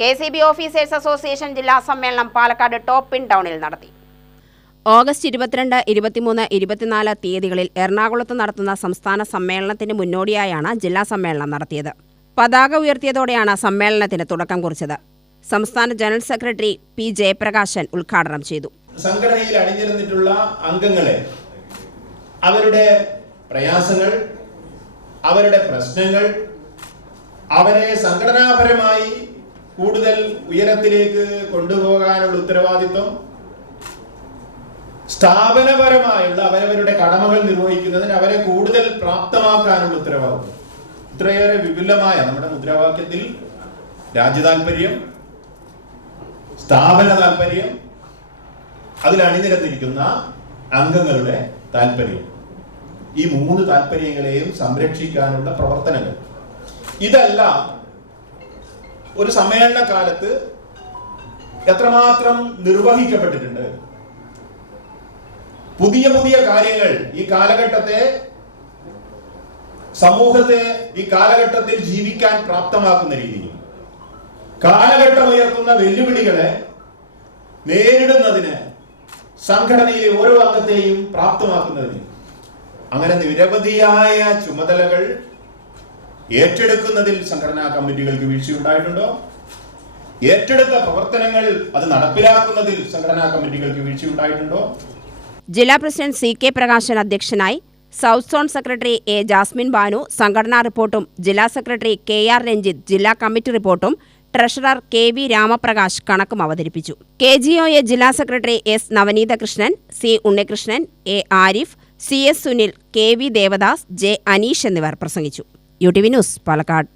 KCB officers association ജില്ലാ സമ്മേളനം Palakkad top പിൻ ടൗണിൽ നടത്തി. ഓഗസ്റ്റ് 22, 23, 24 തീയതികളിൽ എറണാകുളത്ത് നടത്തുന്ന സംസ്ഥാന സമ്മേളനത്തിന് മുന്നോടിയായാണ് ജില്ലാ സമ്മേളനം നടത്തിയത്. പതാക ഉയർത്തിയതോടെയാണ് സമ്മേളനത്തിന് തുടക്കം കുറിച്ചത്. സംസ്ഥാന ജനറൽ സെക്രട്ടറി പി ജയപ്രകാശൻ ഉദ്ഘാടനം ചെയ്തു. സംഘടനയിൽ അണിനിരന്നിട്ടുള്ള അംഗങ്ങളെ അവരുടെ പ്രയാസങ്ങൾ, അവരുടെ പ്രശ്നങ്ങൾ, അവരെ സംഘടനാപരമായി കൂടുതൽ ഉയരത്തിലേക്ക് കൊണ്ടുപോകാനുള്ള ഉത്തരവാദിത്വം, സ്ഥാപനപരമായുള്ള അവരവരുടെ കടമകൾ നിർവഹിക്കുന്നതിന് അവരെ കൂടുതൽ പ്രാപ്തമാക്കാനുള്ള ഉത്തരവാദിത്വം. ഇത്രയേറെ വിപുലമായ നമ്മുടെ മുദ്രാവാക്യത്തിൽ രാജ്യതാൽപര്യം, സ്ഥാപന താൽപര്യം, അതിൽ അണിനിരന്നിരിക്കുന്ന അംഗങ്ങളുടെ താൽപര്യം, ഈ 3 താൽപര്യങ്ങളെയും സംരക്ഷിക്കാനുള്ള പ്രവർത്തനങ്ങൾ, ഇതെല്ലാം ഒരു സമ്മേളന കാലത്ത് എത്രമാത്രം നിർവഹിക്കപ്പെട്ടിട്ടുണ്ട്. പുതിയ പുതിയ കാര്യങ്ങൾ ഈ കാലഘട്ടത്തെ, സമൂഹത്തെ ഈ കാലഘട്ടത്തിൽ ജീവിക്കാൻ പ്രാപ്തമാക്കുന്ന രീതിയിൽ, കാലഘട്ടം ഉയർത്തുന്ന വെല്ലുവിളികളെ നേരിടുന്നതിന് സംഘടനയിലെ ഓരോ അംഗത്തെയും പ്രാപ്തമാക്കുന്നതിന്, അങ്ങനെ നിരവധിയായ ചുമതലകൾ ഏറ്റെടുക്കുന്നതിൽ സംഘടനാ കമ്മിറ്റികൾക്ക് വീഴ്ചയുണ്ടായിട്ടുണ്ടോ? ഏറ്റെടുത്ത പ്രവർത്തനങ്ങൾ അത് നടപ്പിലാക്കുന്നതിൽ സംഘടനാ കമ്മിറ്റികൾക്ക് വീഴ്ചയുണ്ടായിട്ടുണ്ടോ? ജില്ലാ പ്രസിഡന്റ് CK പ്രകാശൻ അധ്യക്ഷനായി. South zone secretary A Jasmin Banu സംഘടനാ റിപ്പോർട്ടും, ജില്ലാ സെക്രട്ടറി KR രഞ്ജിത്ത് ജില്ലാ കമ്മിറ്റി റിപ്പോർട്ടും, ട്രഷറർ KV രാമപ്രകാശ് കണക്കും അവതരിപ്പിച്ചു. KGOA ജില്ലാ secretary S Navaneetha Krishnan, C Unnikrishnan, A Arif, CS Sunil, KV Devadas, J Aneesh എന്നിവർ പ്രസംഗിച്ചു. UTV news, Palakkad.